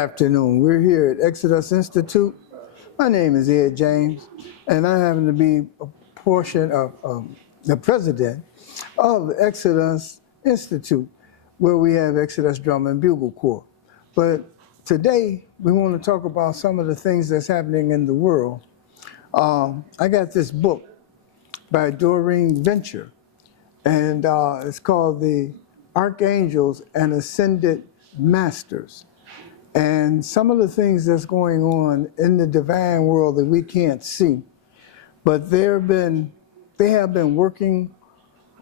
afternoon. We're here at Exodus Institute. My name is Ed James, and I happen to be a portion of the president of the Exodus Institute, where we have Exodus Drum and Bugle Corps. But today, we want to talk about some of the things that's happening in the world. I got this book by Doreen Venture, and it's called The Archangels and Ascended Masters. And some of the things that's going on in the divine world that we can't see, but they have been working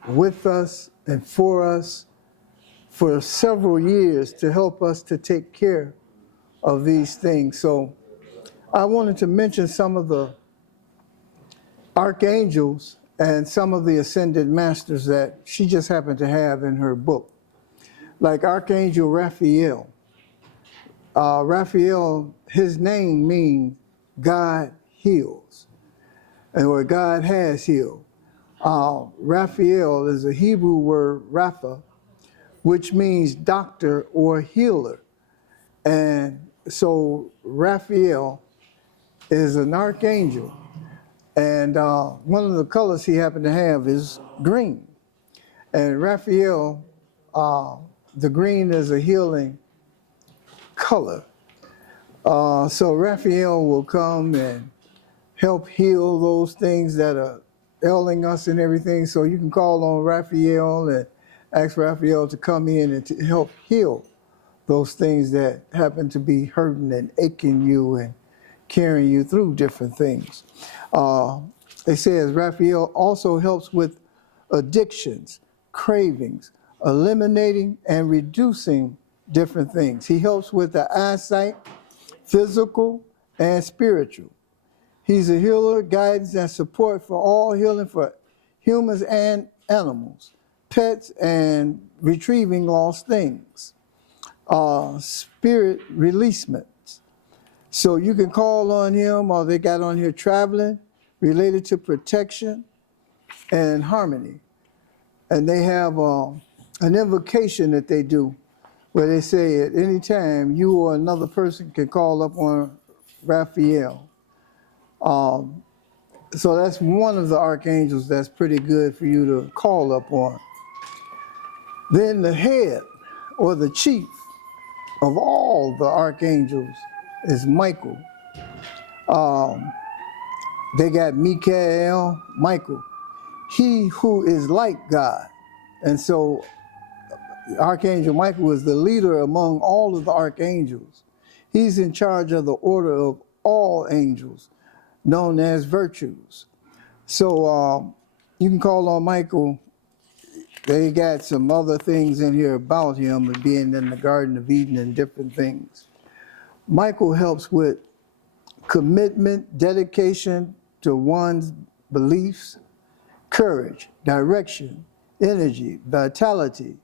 with us and for us for several years to help us to take care of these things. So I wanted to mention some of the archangels and some of the ascended masters that she just happened to have in her book, like Archangel Raphael. Raphael, his name means God heals, or God has healed. Raphael is a Hebrew word, Rapha, which means doctor or healer. And so Raphael is an archangel. And one of the colors he happened to have is green. And Raphael, the green is a healing color. So Raphael will come and help heal those things that are ailing us and everything. So you can call on Raphael and ask Raphael to come in and to help heal those things that happen to be hurting and aching you and carrying you through different things. They say as Raphael also helps with addictions, cravings, eliminating and reducing different things. He helps with the eyesight, physical and spiritual. He's a healer, guidance, and support for all healing for humans and animals, pets, and retrieving lost things. Spirit releasements. So you can call on him, or they got on here traveling, related to protection and harmony. And they have an invocation that they do where they say at any time you or another person can call up on Raphael. So that's one of the archangels that's pretty good for you to call up on. Then the head or the chief of all the archangels is Michael. They got Michael, Michael, he who is like God. And so Archangel Michael is the leader among all of the archangels. He's in charge of the order of all angels, known as virtues. So you can call on Michael. They got some other things in here about him and being in the Garden of Eden and different things. Michael helps with commitment, dedication to one's beliefs, courage, direction, energy, vitality,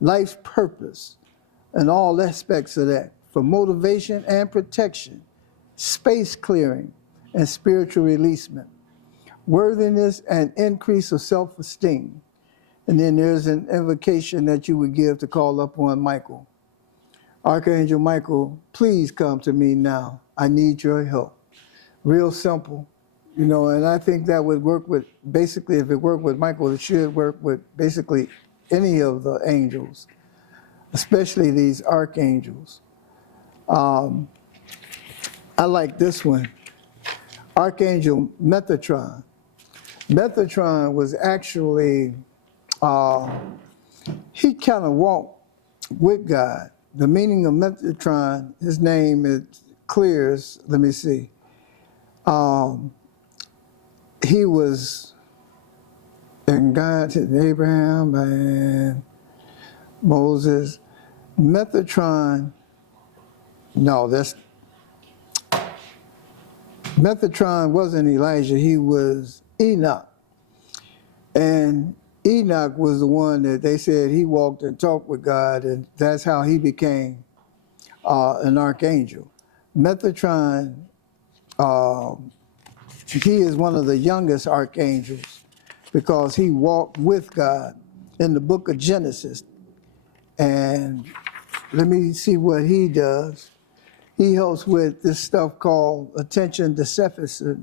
life's purpose, and all aspects of that, for motivation and protection, space clearing and spiritual releasement, worthiness and increase of self-esteem. And then there's an invocation that you would give to call up on Michael. Archangel Michael, please come to me now. I need your help. Real simple, you know, and I think that would work with, basically, if it worked with Michael, it should work with basically any of the angels, especially these archangels. I like this one, Archangel Metatron. Metatron was actually, he kind of walked with God. The meaning of Metatron, his name is clears, let me see. He was in God to Abraham and Moses. Metatron, no, Metatron wasn't Elijah, he was Enoch. And Enoch was the one that they said he walked and talked with God, and that's how he became an archangel. Metatron, he is one of the youngest archangels because he walked with God in the book of Genesis. And let me see what he does. He helps with this stuff called attention deficit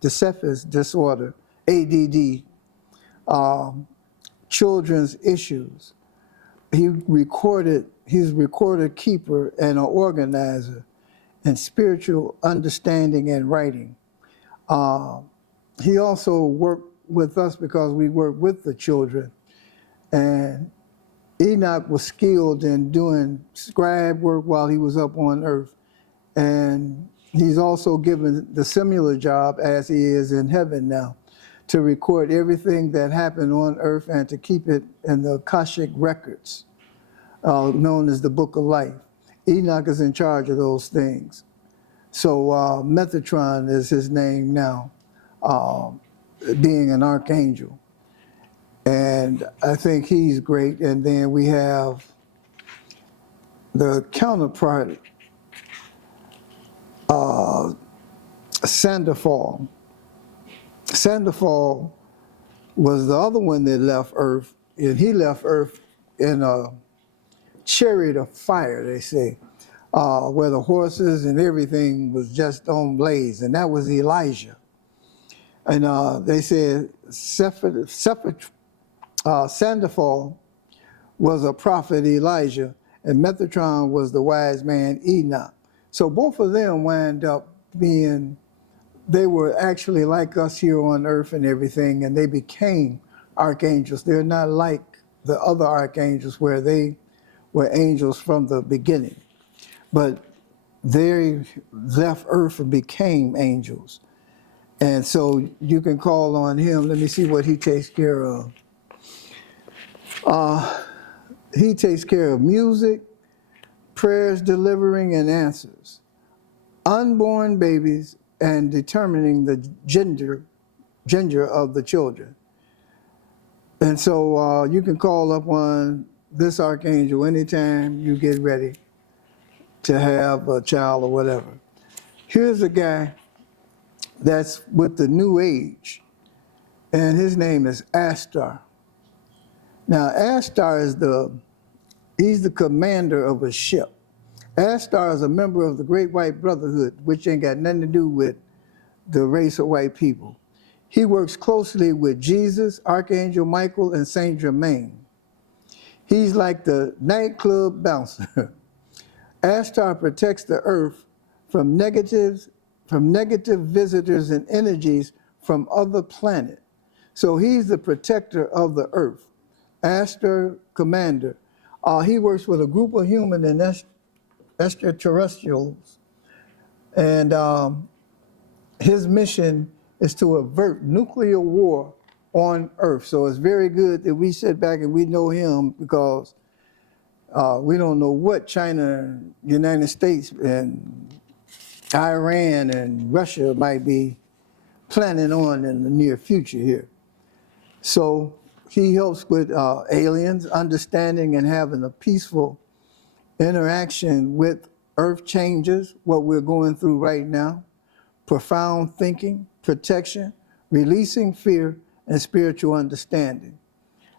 disorder, ADD, children's issues. He's a recorded keeper and an organizer in spiritual understanding and writing. He also worked with us because we work with the children. And Enoch was skilled in doing scribe work while he was up on earth. And he's also given the similar job as he is in heaven now, to record everything that happened on earth and to keep it in the Akashic records, known as the Book of Life. Enoch is in charge of those things. So Metatron is his name now, being an archangel. And I think he's great. And then we have the counterpart, Sandoval. Sandoval was the other one that left Earth, and he left Earth in a chariot of fire, they say, where the horses and everything was just on blaze, and that was Elijah. And they said Sandoval was a prophet Elijah, and Metatron was the wise man Enoch. So both of them wound up being, they were actually like us here on earth and everything, and they became archangels. They're not like the other archangels where they were angels from the beginning, but they left earth and became angels. And so you can call on him. Let me see what he takes care of. He takes care of music, prayers, delivering, and answers, unborn babies, and determining the gender of the children. And so you can call up on this archangel anytime you get ready to have a child or whatever. Here's a guy that's with the New Age, and his name is Astar. Now, Astar is he's the commander of a ship. Astar is a member of the Great White Brotherhood, which ain't got nothing to do with the race of white people. He works closely with Jesus, Archangel Michael, and Saint Germain. He's like the nightclub bouncer. Astar protects the earth from negative visitors and energies from other planets. So he's the protector of the earth. Astar Commander. He works with a group of human and extraterrestrials, and his mission is to avert nuclear war on Earth. So it's very good that we sit back and we know him, because we don't know what China, United States, and Iran and Russia might be planning on in the near future here. So he helps with aliens understanding and having a peaceful interaction with Earth changes, what we're going through right now, profound thinking, protection, releasing fear, and spiritual understanding.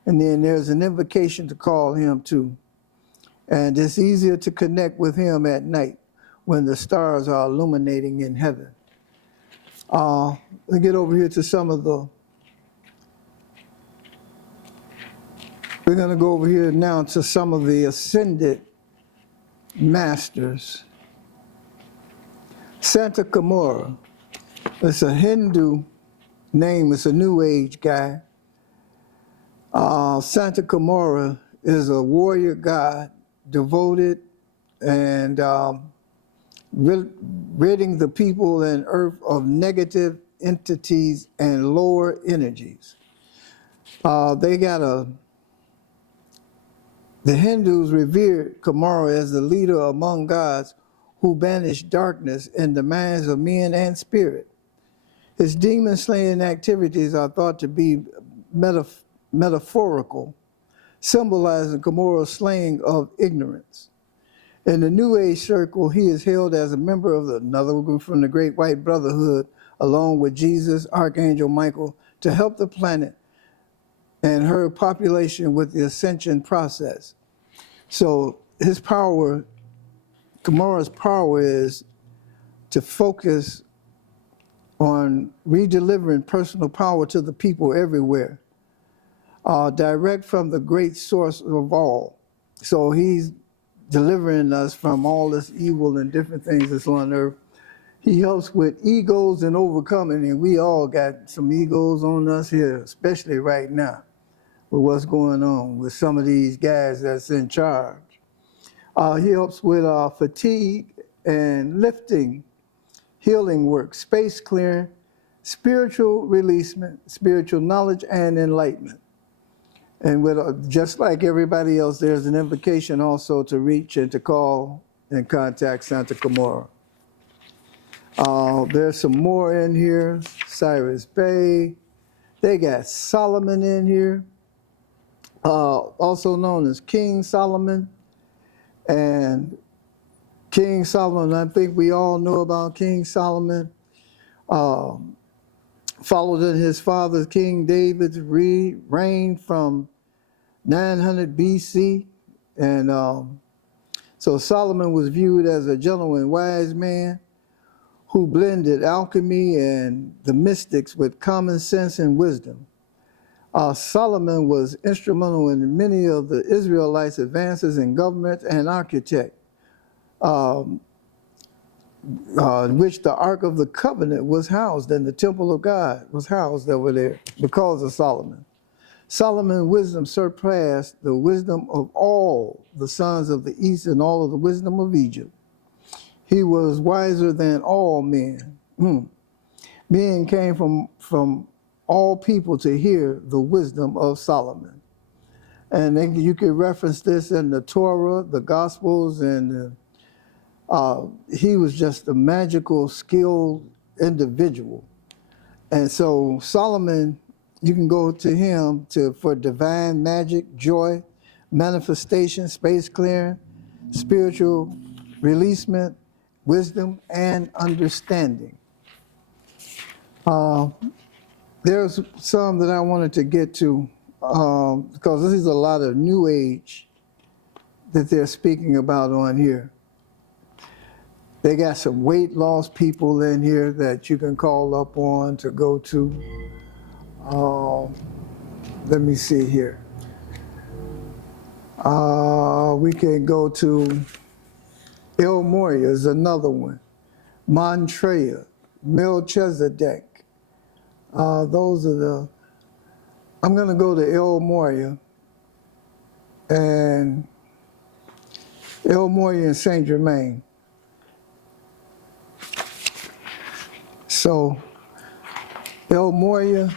And then there's an invocation to call him too. And it's easier to connect with him at night when the stars are illuminating in heaven. Let's get over here to some of the, we're going to go over here now to some of the ascended masters. Santa Kamora, it's a Hindu name, it's a New Age guy. Santa Kamora is a warrior god, devoted and ridding the people and earth of negative entities and lower energies. The Hindus revered Kamara as the leader among gods who banished darkness in the minds of men and spirit. His demon-slaying activities are thought to be metaphorical, symbolizing Kamara's slaying of ignorance. In the New Age circle, he is hailed as a member of another group from the Great White Brotherhood, along with Jesus, Archangel Michael, to help the planet and her population with the ascension process. So his power Gomorrah's power is to focus on redelivering personal power to the people everywhere, direct from the great source of all. So he's delivering us from all this evil and different things that's on earth. He helps with egos and overcoming, and we all got some egos on us here, especially right now with what's going on with some of these guys that's in charge. He helps with fatigue and lifting, healing work, space clearing, spiritual releasement, spiritual knowledge, and enlightenment. And with just like everybody else, there's an invocation also to reach and to call and contact Santa Gomorrah. There's some more in here. Cyrus Bay. They got Solomon in here, also known as King Solomon. And King Solomon, I think we all know about King Solomon. Followed in his father King David's reign from 900 BC. And so Solomon was viewed as a gentle and wise man who blended alchemy and the mystics with common sense and wisdom. Solomon was instrumental in many of the Israelites' advances in government and architect, in which the Ark of the Covenant was housed and the Temple of God was housed over there because of Solomon. Solomon's wisdom surpassed the wisdom of all the sons of the East and all of the wisdom of Egypt. He was wiser than all men. Men came from all people to hear the wisdom of Solomon. And then you can reference this in the Torah, the Gospels, and he was just a magical, skilled individual. And so Solomon, you can go to him for divine magic, joy, manifestation, space clearing, spiritual releasement, wisdom, and understanding. There's some that I wanted to get to because this is a lot of New Age that they're speaking about on here. They got some weight loss people in here that you can call up on to go to. Let me see here. We can go to El Moria is another one. Montreya, Melchizedek. Those are the, I'm going to go to El Moria and Saint Germain. So El Moria,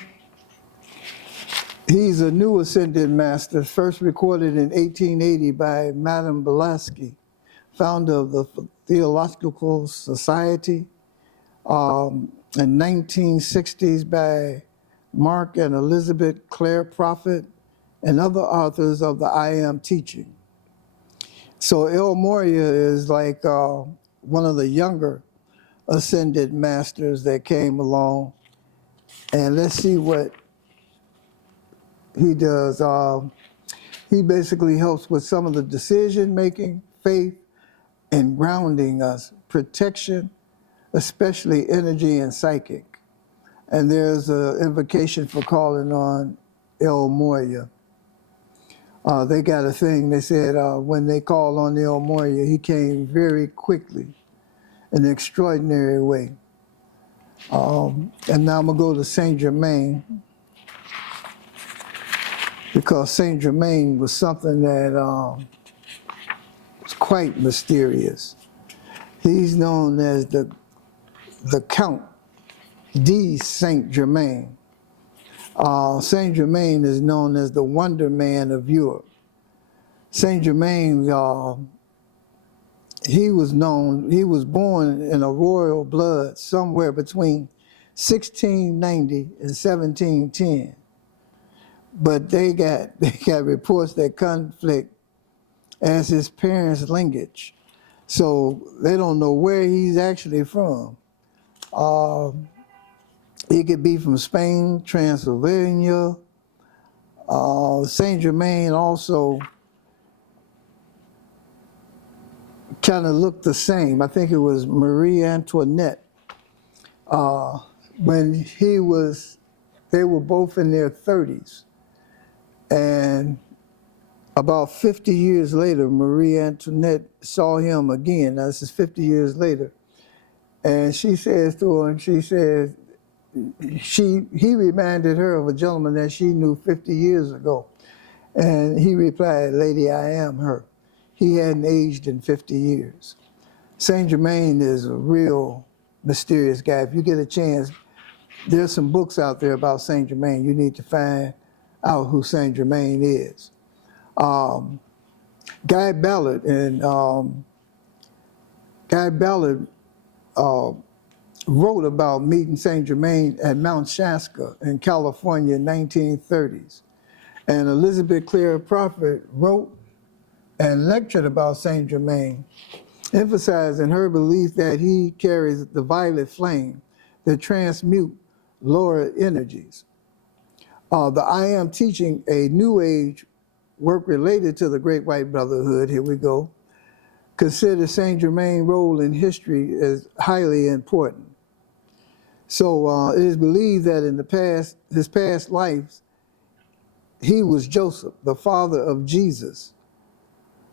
he's a new ascended master, first recorded in 1880 by Madame Blavatsky, founder of the Theological Society, in 1960s by Mark and Elizabeth Clare Prophet and other authors of the I Am teaching. So El Moria is like one of the younger ascended masters that came along. And let's see what he does. He basically helps with some of the decision making, faith, and grounding us, protection, especially energy and psychic. And there's an invocation for calling on El Moria. They got a thing, they said when they called on El Moria, he came very quickly, in an extraordinary way. And now I'm gonna go to Saint Germain, because Saint Germain was something that was quite mysterious. He's known as the Count de Saint Germain. Saint Germain is known as the Wonder Man of Europe. Saint Germain, he was born in a royal blood somewhere between 1690 and 1710. But they got reports that conflict as his parents' lineage. So they don't know where he's actually from. He could be from Spain, Transylvania. Saint Germain also kind of looked the same. I think it was Marie Antoinette. When they were both in their 30s. And about 50 years later, Marie Antoinette saw him again. Now, this is 50 years later. And she says to him, she says, he reminded her of a gentleman that she knew 50 years ago. And he replied, "Lady, I am her." He hadn't aged in 50 years. Saint Germain is a real mysterious guy. If you get a chance, there's some books out there about Saint Germain. You need to find out who Saint Germain is. Guy Ballard wrote about meeting Saint Germain at Mount Shasta in California in 1930s. And Elizabeth Clare Prophet wrote and lectured about Saint Germain, emphasizing her belief that he carries the violet flame that transmute lower energies. The I Am teaching a New Age work related to the Great White Brotherhood, here we go, considers Saint Germain's role in history as highly important. So it is believed that in his past lives, he was Joseph, the father of Jesus.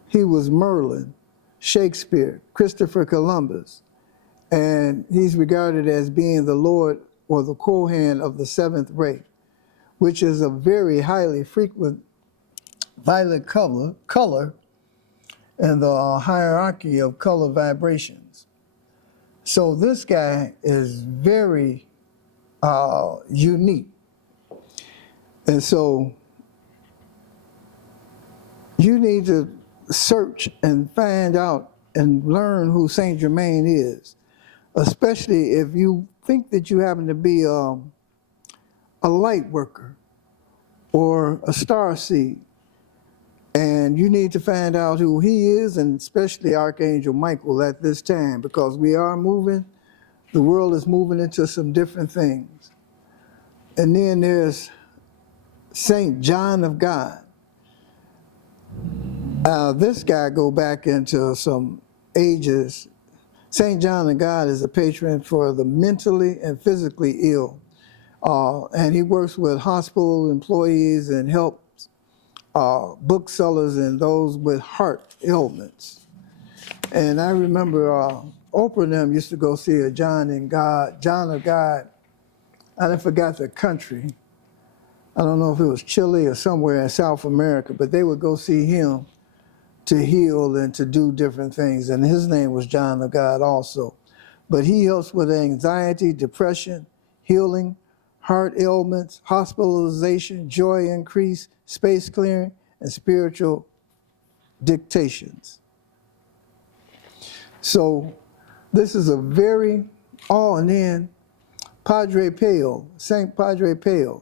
He was Merlin, Shakespeare, Christopher Columbus, and he's regarded as being the Lord or the Kohan of the seventh ray, which is a very highly frequent violet color in the hierarchy of color vibrations. So this guy is very unique. And so you need to search and find out and learn who Saint Germain is, especially if you think that you happen to be a light worker or a star seed. And you need to find out who he is, and especially Archangel Michael at this time, because we are moving, the world is moving into some different things. And then there's Saint John of God. This guy go back into some ages. Saint John of God is a patron for the mentally and physically ill. And he works with hospital employees and helps booksellers and those with heart ailments. And I remember Oprah and them used to go see a John of God. I forgot the country. I don't know if it was Chile or somewhere in South America, but they would go see him to heal and to do different things. And his name was John of God also. But he helps with anxiety, depression, healing, heart ailments, hospitalization, joy increase, space clearing, and spiritual dictations. So this is a very, and then Padre Pio, Saint Padre Pio,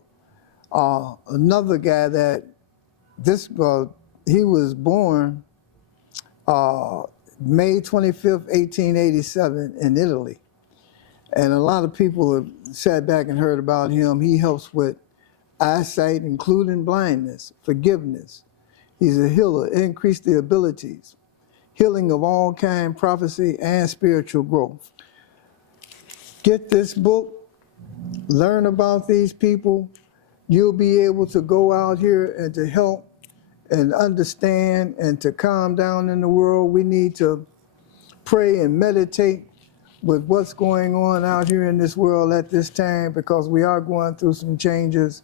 another guy that he was born May 25th, 1887 in Italy. And a lot of people have sat back and heard about him. He helps with eyesight, including blindness, forgiveness. He's a healer, increase the abilities, healing of all kind, prophecy, and spiritual growth. Get this book, learn about these people. You'll be able to go out here and to help and understand and to calm down in the world. We need to pray and meditate with what's going on out here in this world at this time, because we are going through some changes,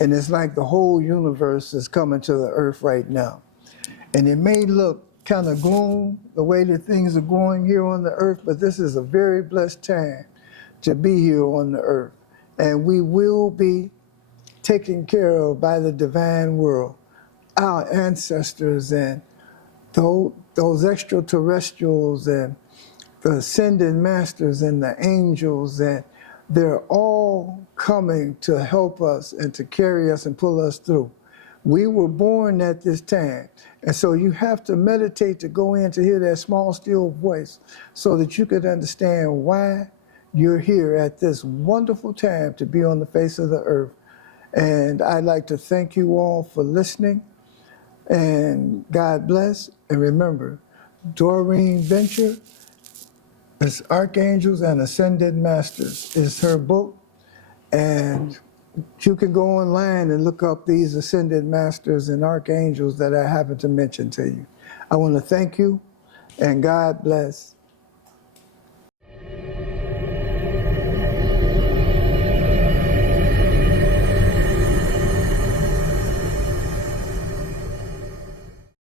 and it's like the whole universe is coming to the earth right now. And it may look kind of gloom the way that things are going here on the earth, but this is a very blessed time to be here on the earth. And we will be taken care of by the divine world, our ancestors and those extraterrestrials and the ascended masters and the angels, and they're all coming to help us and to carry us and pull us through. We were born at this time, and so you have to meditate to go in to hear that small, still voice so that you could understand why you're here at this wonderful time to be on the face of the earth. And I'd like to thank you all for listening, and God bless, and remember, Doreen Venture. It's Archangels and Ascended Masters is her book. And you can go online and look up these Ascended Masters and Archangels that I happen to mention to you. I want to thank you, and God bless.